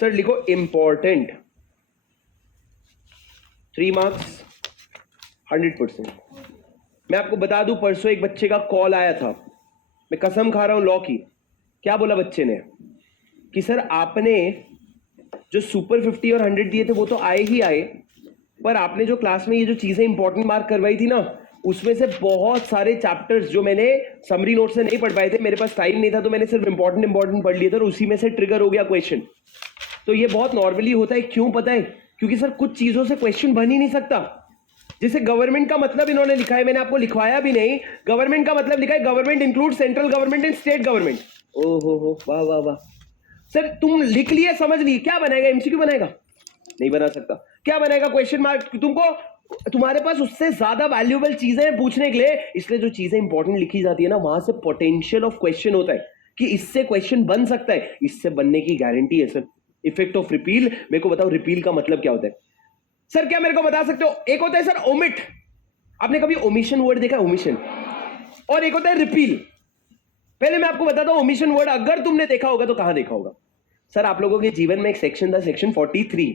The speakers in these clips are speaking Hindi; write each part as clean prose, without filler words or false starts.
सर लिखो इंपॉर्टेंट, 3 मार्क्स 100%। मैं आपको बता दूं, परसों एक बच्चे का कॉल आया था, मैं कसम खा रहा हूं लॉ की। क्या बोला बच्चे ने कि सर आपने जो सुपर 50 और 100 दिए थे वो तो आए ही आए, पर आपने जो क्लास में ये जो चीजें इंपॉर्टेंट मार्क करवाई थी ना, उसमें से बहुत सारे चैप्टर्स जो मैंने समरी नोट से नहीं पढ़ पाए थे, मेरे पास टाइम नहीं था, तो मैंने सिर्फ इंपॉर्टेंट पढ़ लिए थे और उसी में से ट्रिगर हो गया क्वेश्चन। तो ये बहुत नॉर्मली होता है, क्यों पता है? क्योंकि सर कुछ चीजों से क्वेश्चन बन ही नहीं सकता। जैसे गवर्नमेंट का मतलब इन्होंने लिखा है, मैंने आपको लिखवाया भी नहीं, गवर्नमेंट का मतलब लिखा है government include central government and state government. ओहो वाह वाह वाह। सर तुम लिख लिए, समझ लिए, क्या बनाएगा? एमसीक्यू बनाएगा? नहीं बना सकता। क्या बनाएगा? Question mark. तुमको, तुम्हारे पास उससे ज्यादा वैल्यूएबल चीजें हैं पूछने के लिए, इसलिए जो चीजें इंपॉर्टेंट लिखी जाती है ना, वहां से पोटेंशियल ऑफ क्वेश्चन होता है कि इससे क्वेश्चन बन सकता है, इससे बनने की गारंटी है सर। इफेक्ट ऑफ रिपील, मेरे को बताओ रिपील का मतलब क्या होता है? सर क्या मेरे को बता सकते हो? एक होता है सर ओमिट, आपने कभी ओमिशन वर्ड देखा? ओमिशन। और एक होता है रिपील। पहले मैं आपको बताता हूं, ओमिशन वर्ड अगर तुमने देखा होगा तो कहां देखा होगा? सर आप लोगों के जीवन में एक सेक्शन था, section 43,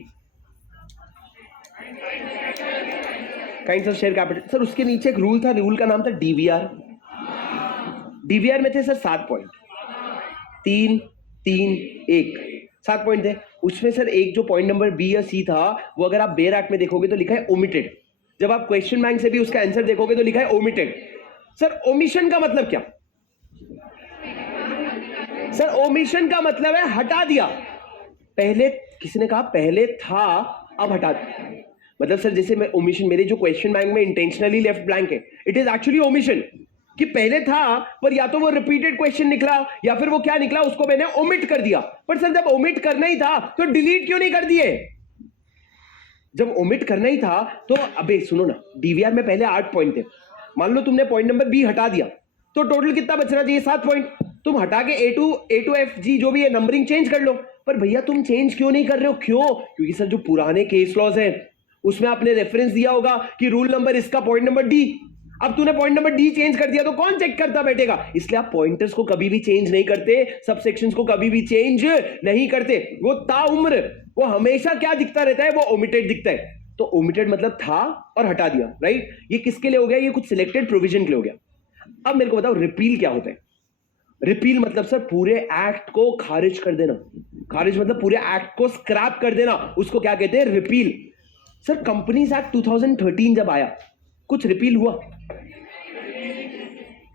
kinds of share capital. Sir उसके नीचे एक रूल था, रूल का नाम था डीवीआर। डीवीआर में थे सर 7 पॉइंट, 3 3 1, 7 पॉइंट थे। उसमें सर एक जो पॉइंट नंबर बी या सी था, वो अगर आप बेयर एक्ट में देखोगे तो लिखा है ओमिटेड। जब आप क्वेश्चन बैंक से भी उसका आंसर देखोगे तो लिखा है ओमिटेड। सर ओमिशन का मतलब क्या? सर ओमिशन का मतलब है हटा दिया। पहले किसी ने कहा पहले था, अब हटा दिया। मतलब सर जैसे मैं ओमिशन, मेरे जो क्वेश्चन बैंक में इंटेंशनली लेफ्ट ब्लैंक है, इट इज एक्चुअली ओमिशन, कि पहले था पर या तो वो रिपीटेड क्वेश्चन निकला या फिर वो क्या निकला, उसको मैंने ओमिट कर दिया। पर सर जब ओमिट करना ही था तो डिलीट क्यों नहीं कर दिए? जब ओमिट करना ही था तो, अबे सुनो ना, डीवीआर में पहले 8 पॉइंट थे, मान लो तुमने पॉइंट नंबर बी हटा दिया, तो टोटल कितना बचना चाहिए? 7 पॉइंट। तुम हटा के ए टू एफ जी जो भी है नंबरिंग चेंज कर लो। पर भैया तुम चेंज क्यों नहीं कर रहे हो? क्यों? क्योंकि सर जो पुराने केस लॉज हैं उसमें आपने रेफरेंस दिया होगा कि रूल नंबर इसका पॉइंट नंबर डी। अब तूने पॉइंट नंबर डी चेंज कर दिया तो कौन चेक करता बैठेगा? इसलिए आप पॉइंटर्स को कभी भी चेंज नहीं करते, सब सेक्शंस को कभी भी चेंज नहीं करते। वो ताउम्र, वो हमेशा क्या दिखता रहता है? वो ओमिटेड दिखता है। तो ओमिटेड मतलब था और हटा दिया, राइट? ये किसके लिए हो गया? ये कुछ सिलेक्टेड प्रोविजन के लिए हो गया। अब मेरे को बताओ रिपील क्या होता है? रिपील मतलब सर पूरे एक्ट को खारिज कर देना। खारिज मतलब पूरे एक्ट को स्क्रैप कर देना, उसको क्या कहते हैं? रिपील। सर कंपनीज एक्ट 2013 जब आया, कुछ रिपील हुआ?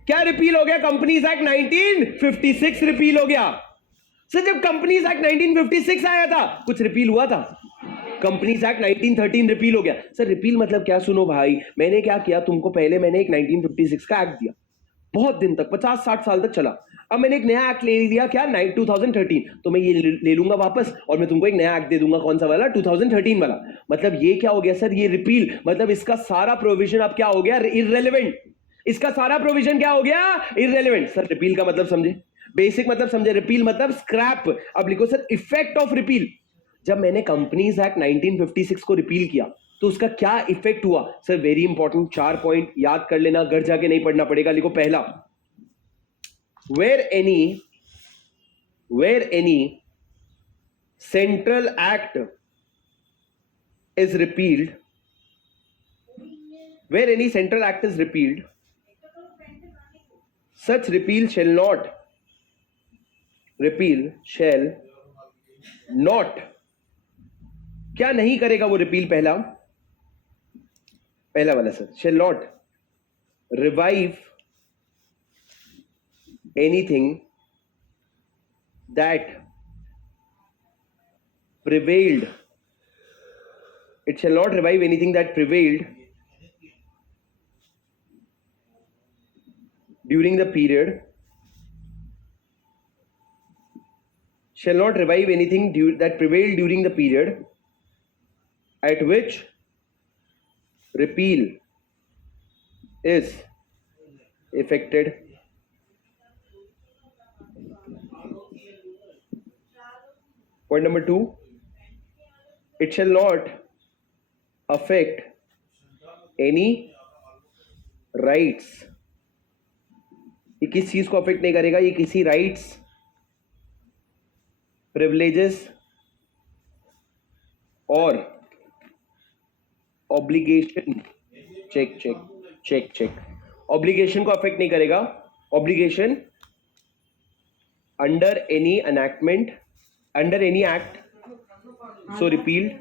क्या रिपील हो गया? कंपनीज एक्ट 1956 रिपील हो गया। सर जब कंपनीज एक्ट 1956 आया था, कुछ रिपील हुआ था? कंपनीज एक्ट 1913 रिपील हो गया। सर रिपील मतलब क्या? सुनो भाई, मैंने क्या किया, तुमको पहले मैंने एक 1956 का एक्ट दिया, बहुत दिन तक, 50-60 साल तक चला। अब मैंने एक नया एक्ट ले लिया, क्या? 2013, तो मैं ये ले लूंगा वापस और मैं तुमको एक नया एक्ट दे दूंगा। कौन सा वाला? 2013 वाला। मतलब ये क्या हो गया सर? ये रिपील मतलब इसका सारा प्रोविजन अब क्या हो गया? इररेलेवेंट। इसका सारा प्रोविजन क्या हो गया? इररेलेवेंट। सर रिपील का मतलब समझे, बेसिक मतलब समझे। रिपील मतलब स्क्रैप। अब लिखो सर इफेक्ट ऑफ रिपील। जब मैंने कंपनीज एक्ट 1956 को रिपील किया तो उसका क्या इफेक्ट हुआ? सर वेरी इंपॉर्टेंट, 4 पॉइंट याद कर लेना, घर जाके नहीं पढ़ना पड़ेगा। लिखो पहला, where any central act is repealed, where any central act is repealed, such repeal shall not, क्या नहीं करेगा वो रिपील? पहला वाला sir, shall not revive anything that prevailed. It shall not revive anything that prevailed during the period, shall not revive anything that prevailed during the period at which repeal is effected. Point number 2, it shall not affect any rights. ये किस चीज को अफेक्ट नहीं करेगा? ये किसी राइट्स, प्रिविलेजेस और obligation, check check check check, obligation को अफेक्ट नहीं करेगा. Obligation under any enactment, under any act, so repealed.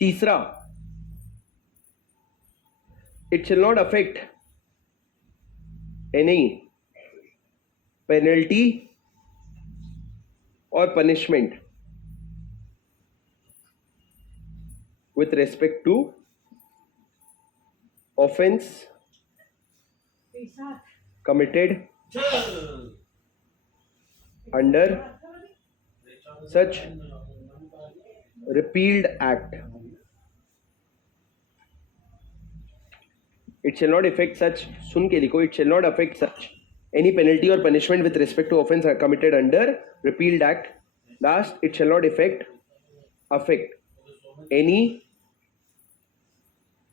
तीसरा, it shall not affect any penalty or punishment with respect to offense committed under such repealed act. It shall not affect such, सुन के लिखो, it shall not affect such any penalty or punishment with respect to offense committed under repealed act. Last, it shall not affect any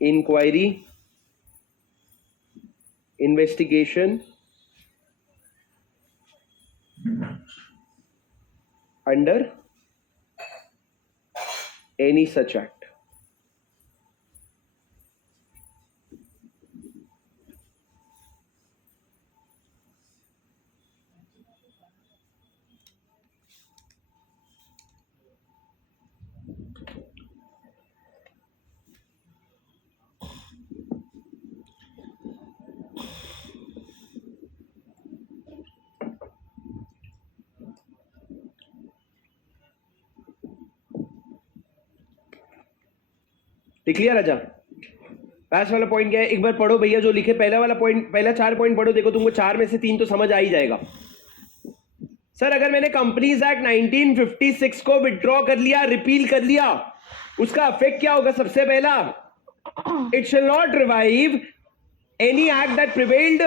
inquiry, investigation under any such act. लिख लिया राजा? पास वाला पॉइंट क्या है एक बार पढ़ो भैया, जो लिखे पहला वाला पॉइंट, पहला 4 पॉइंट पढ़ो, देखो तुमको 4 में से 3 तो समझ आ ही जाएगा. सर अगर मैंने कंपनीज एक्ट 1956 को विड्रॉ कर लिया, रिपील कर लिया, उसका इफेक्ट क्या होगा? सबसे पहला, it shall not revive any act that prevailed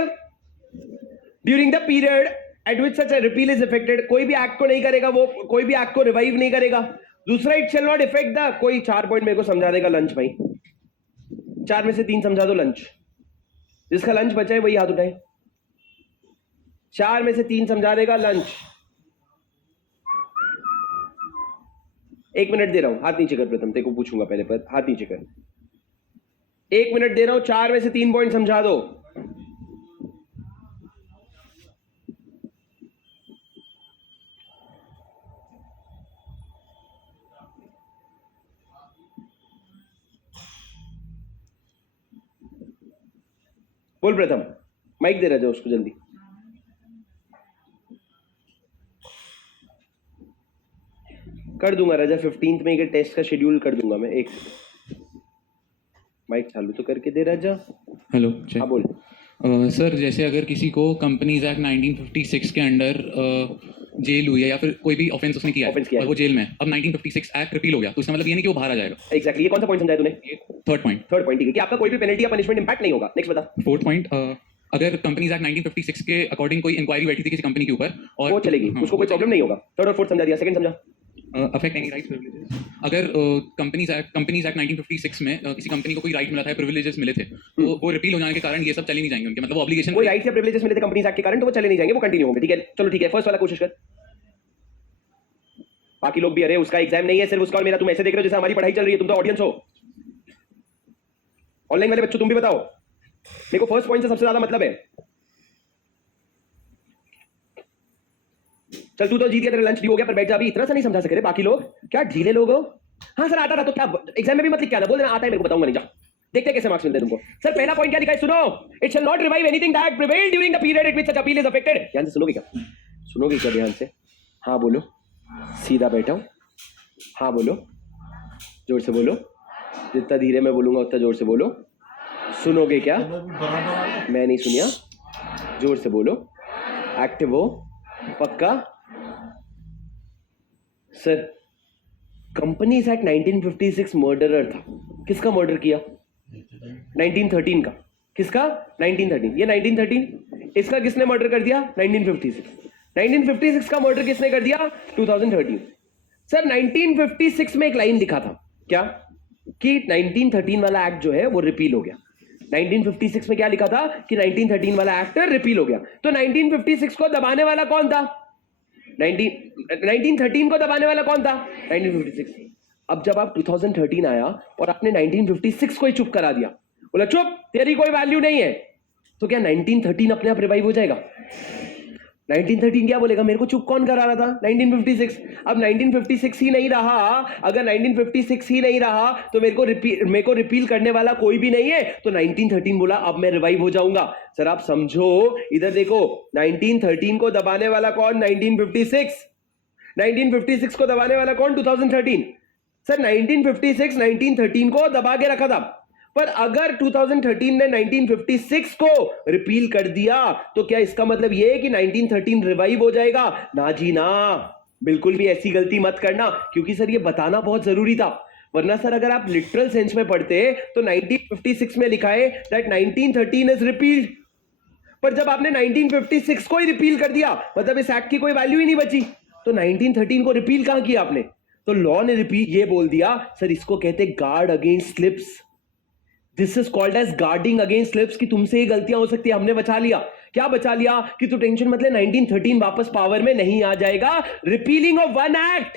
during the period eight which such a repeal is affected. कोई भी एक्ट को नहीं करेगा वो, कोई भी एक्ट को रिवाइव नहीं करेगा. दूसरा, it shall not effect the, कोई 4 पॉइंट मेरे को समझा देगा लंच भाई, 4 में से 3 समझा दो लंच. जिसका लंच बचा है वही हाथ उठाए. 4 में से 3 समझा देगा लंच. 1 मिनट दे रहा हूं, हाथ नीचे कर प्रथम, तेरे को पूछूंगा पहले, पर हाथ नीचे कर. 1 मिनट दे रहा हूं, 4 में से 3 पॉइंट समझा दो. बोल प्रथम, माइक दे रहा जाओ उसको जल्दी. कर दूंगा राजा, 15th में एक टेस्ट का शेड्यूल कर दूंगा मैं. एक माइक चालू तो करके दे राजा. हेलो. हाँ बोल. सर जैसे अगर किसी को कंपनीज एक्ट 1956 के अंडर जेल हुई है या फिर कोई भी ऑफेंस उसने किया है और वो जेल में है, अब 1956 एक्ट रिपील हो गया, तो इसका मतलब ये नहीं कि वो बाहर आ जाएगा. एग्जैक्टली. ये कौन सा पॉइंट समझाया तूने? Third point. ठीक है कि आपका कोई भी पेनल्टी या पनिशमेंट इंपैक्ट नहीं होगा. नेक्स्ट बता. फोर्थ पॉइंट, अगर कंपनीज एक्ट 1956 के अकॉर्डिंग कोई इंक्वायरी बैठी थी किसी कंपनी के ऊपर और वो चलेगी, उसको कोई प्रॉब्लम नहीं होगा. थर्ड और फोर्थ समझा दिया. सेकंड समझा. Affect any rights privileges. अगर कंपनीज एक्ट 1956 में किसी कंपनी को कोई राइट मिला था, प्रिविलेजेस मिले थे, तो वो रिपील हो जाने के कारण ये सब चले नहीं जाएंगे उनके, मतलब वो ऑब्लिगेशन, कोई राइट्स या प्रिविलेजेस मिले थे कंपनीज एक्ट के कारण, तो वो चले नहीं जाएंगे, वो कंटिन्यू होंगे. ठीक है, चलो ठीक है. फर्स्ट वाला कोशिश कर. बाकी लोग भी, अरे उसका एग्जाम नहीं है, सिर्फ उसका और मेरा. तुम ऐसे देख रहे हो जैसे हमारी पढ़ाई चल रही है, तुम तो ऑडियंस हो. ऑनलाइन वाले बच्चों तुम भी बताओ, मेरे को फर्स्ट पॉइंट से सबसे ज्यादा मतलब है. चल तू तो जीत गया, तेरा लंच भी हो गया, पर बैठ जा. अभी इतना सा नहीं समझा सके बाकी लोग, क्या ढीले लोग हो. हाँ सर आता था, तो क्या एग्जाम में भी मत लिख के आना, बोल देना आता है मेरे को, बताऊंगा नहीं. जा देखते कैसे मार्क्स मिलते हैं तुमको. सर पहला पॉइंट क्या लिखा है सुनो. It shall not revive anything that prevailed during the period at which such appeal is affected. ध्यान से सुनोगे क्या? सुनोगे क्या ध्यान से? हाँ बोलो, सीधा बैठो. हाँ बोलो, जोर से बोलो. जितना धीरे मैं बोलूंगा उतना जोर से बोलो. सुनोगे क्या? मैं नहीं सुनिया. जोर से बोलो. एक्टिव हो पक्का. सर कंपनीज एक्ट 1956 मर्डरर था. किसका मर्डर किया? 1913 का. किसका? 1913. ये 1913. इसका किसने मर्डर कर दिया? 1956. 1956 का मर्डर किसने कर दिया? 2013. सर 1956 में एक लाइन लिखा था क्या कि 1913 वाला एक्ट जो है वो रिपील हो गया. 1956 में क्या लिखा था कि 1913 वाला एक्ट रिपील हो गया. तो 1956 को दबाने वाला कौन था? 1913 को दबाने वाला कौन था? 1956। अब जब आप 2013 आया और आपने 1956 को ही चुप करा दिया, बोला चुप, तेरी कोई वैल्यू नहीं है, तो क्या 1913 अपने आप रिवाइव हो जाएगा? 1913 क्या बोलेगा? मेरे को चुप कौन करा रहा था? 1956। अब 1956 ही नहीं रहा, अगर 1956 ही नहीं रहा तो मेरे को रिपील करने वाला कोई भी नहीं है, तो 1913 बोला अब मैं रिवाइव हो जाऊंगा। सर आप समझो, इधर देखो, 1913 को दबाने वाला कौन? 1956। 1956 को दबाने वाला कौन? 2013। सर 1956 1913 को दबा के रखा था, पर अगर 2013 ने 1956 को रिपील कर दिया तो क्या इसका मतलब यह है कि 1913 रिवाइव हो जाएगा? ना जी ना, बिल्कुल भी ऐसी गलती मत करना, क्योंकि सर ये बताना बहुत जरूरी था। वरना सर अगर आप लिटरल सेंस में पढ़ते तो 1956 में लिखा है दैट 1913 इज रिपील्ड, पर जब आपने 1956 को ही रिपील कर दिया मतलब इस एक्ट की कोई वैल्यू ही नहीं बची, तो 1913 को रिपील कहां किया आपने? तो लॉ ने रिपील ये बोल दिया, सर इसको कहते guard against slips. This is called as guarding against slips, कि तुमसे ही गलतियां हो सकती है, हमने बचा लिया। क्या बचा लिया? कि तू टेंशन मत ले, 1913 वापस पावर में नहीं आ जाएगा। Repealing of one act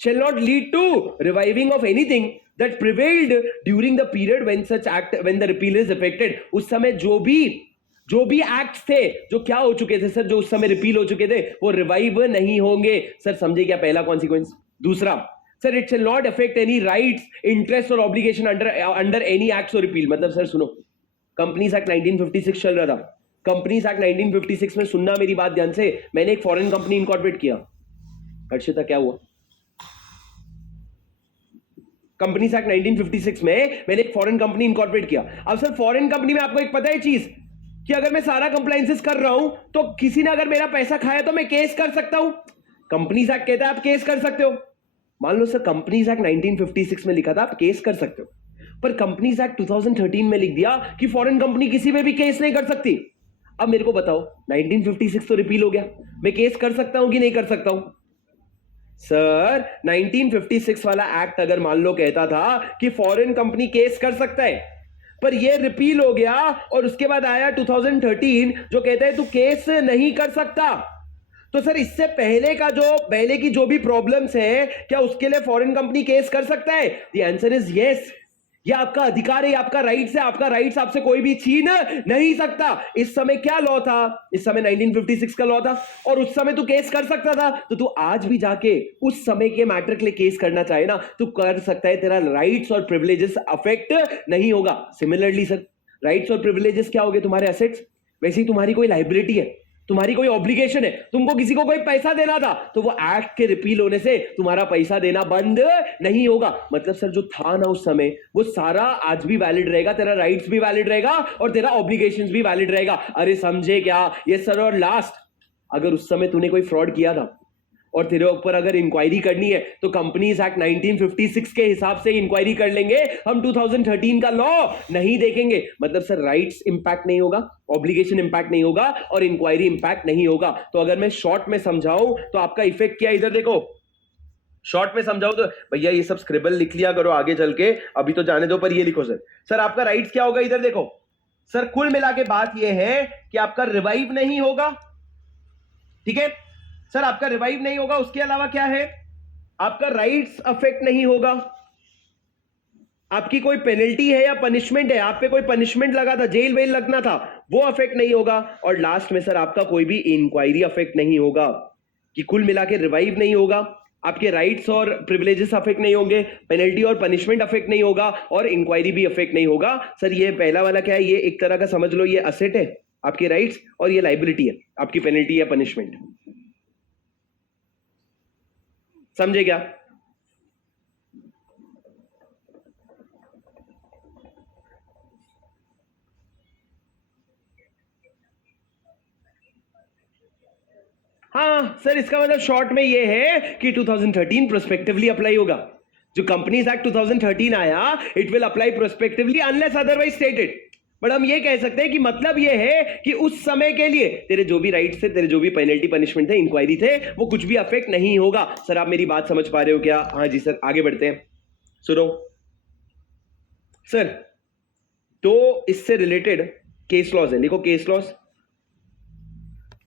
shall not lead to reviving of anything that prevailed during the period when the repeal is effected। उस समय जो भी एक्ट्स थे जो क्या हो चुके थे सर, जो उस समय रिपील हो चुके थे, वो रिवाइव नहीं होंगे। सर समझे क्या पहला कॉन्सिक्वेंस? दूसरा, sir it shall not affect any rights, interest और ऑब्लिगेशन अंडर एनी एक्ट्स और रिपील। मतलब सर सुनो, कंपनीज एक्ट 1956 चल रहा था। कंपनीज एक्ट 1956 में, सुनना मेरी बात ध्यान से, मैंने एक फॉरेन कंपनी इनकॉर्पोरेट किया। हर्षिता क्या हुआ? कंपनीज एक्ट 1956 में मैंने एक फॉरेन कंपनी इनकॉर्पोरेट किया। अब सर फॉरेन कंपनी में आपको एक पता है चीज, कि अगर मैं सारा कंप्लायंसेस कर रहा हूं तो किसी ने अगर मेरा पैसा खाया तो मैं केस कर सकता हूं। कंपनीज एक्ट कहता है आप केस कर सकते हो। मान लो सर कंपनीज एक्ट 1956 में लिखा था आप केस कर सकते हो, पर कंपनीज एक्ट 2013 में लिख दिया कि फॉरेन कंपनी किसी पे भी केस नहीं कर सकती। अब मेरे को बताओ, 1956 तो रिपील हो गया, मैं केस कर सकता हूं कि नहीं कर सकता हूं? सर 1956 वाला एक्ट अगर मान लो कहता था कि फॉरेन कंपनी केस कर सकता है, पर ये रिपील हो गया और उसके बाद आया 2013 जो कहता है तू केस नहीं कर सकता, तो सर इससे पहले की जो भी प्रॉब्लम्स है, क्या उसके लिए फॉरेन कंपनी केस कर सकता है? The answer is yes. ये आपका अधिकार है, आपका राइट्स है, आपका राइट्स आपसे कोई भी छीन नहीं सकता। इस समय क्या लॉ था? इस समय 1956 का लॉ था, और उस समय तू केस कर सकता था, तो तू आज भी जाके उस समय के मैटर के लिए केस करना चाहे ना, तू कर सकता है, तेरा राइट्स और प्रिविलेजेस अफेक्ट नहीं होगा। सिमिलरली सर, राइट्स और प्रिविलेजेस क्या हो गए? तुम्हारे एसेट्स। वैसे ही तुम्हारी कोई लाइबिलिटी है, तुम्हारी कोई ऑब्लिगेशन है, तुमको किसी को कोई पैसा देना था, तो वो एक्ट के रिपील होने से तुम्हारा पैसा देना बंद नहीं होगा। मतलब सर जो था ना उस समय, वो सारा आज भी वैलिड रहेगा, तेरा राइट्स भी वैलिड रहेगा और तेरा ऑब्लिगेशंस भी वैलिड रहेगा। अरे समझे क्या? ये सर, और लास्ट, अगर उस समय तूने कोई फ्रॉड किया था और तेरे ऊपर अगर इंक्वायरी करनी है तो कंपनीज एक्ट 1956 के हिसाब से इंक्वायरी कर लेंगे हम, 2013 का लॉ नहीं देखेंगे। मतलब सर राइट्स इंपैक्ट नहीं होगा, ऑब्लिगेशन इंपैक्ट नहीं होगा और इंक्वायरी इंपैक्ट नहीं होगा। तो अगर मैं शॉर्ट में समझाऊं तो आपका इफेक्ट क्या है, इधर देखो, शॉर्ट में समझाऊं तो भैया ये सब स्क्रिबल लिख लिया करो आगे चल के, अभी तो जाने दो, पर ये लिखो सर। सर आपका राइट्स क्या होगा? इधर देखो सर, कुल मिला के बात यह है कि आपका रिवाइव नहीं होगा, ठीक है सर, आपका रिवाइव नहीं होगा। उसके अलावा क्या है? आपका राइट्स अफेक्ट नहीं होगा, आपकी कोई पेनल्टी है या पनिशमेंट है, आप पे कोई पनिशमेंट लगा था, जेल वेल लगना था, वो अफेक्ट नहीं होगा। और लास्ट में सर आपका कोई भी इंक्वायरी अफेक्ट नहीं होगा। कि कुल मिला के रिवाइव नहीं होगा, आपके राइट्स और प्रिविलेजेस अफेक्ट नहीं होंगे, पेनल्टी और पनिशमेंट अफेक्ट नहीं होगा और इंक्वायरी भी अफेक्ट नहीं होगा। सर ये पहला वाला क्या है? ये एक तरह का समझ लो, ये असेट है आपके राइट्स, और ये लाइबिलिटी है आपकी पेनल्टी या पनिशमेंट। समझे क्या? हाँ सर, इसका मतलब शॉर्ट में ये है कि 2013 प्रोस्पेक्टिवली अप्लाई होगा। जो कंपनीज एक्ट 2013 आया, it will apply prospectively unless otherwise stated. But हम ये कह सकते हैं कि मतलब ये है कि उस समय के लिए तेरे जो भी राइट्स थे, तेरे जो भी पेनल्टी पनिशमेंट थे, इंक्वायरी थे, वो कुछ भी अफेक्ट नहीं होगा। सर आप मेरी बात समझ पा रहे हो क्या? हाँ जी सर, आगे बढ़ते हैं। सुनो सर, तो इससे रिलेटेड केस लॉज है, लिखो केस लॉज।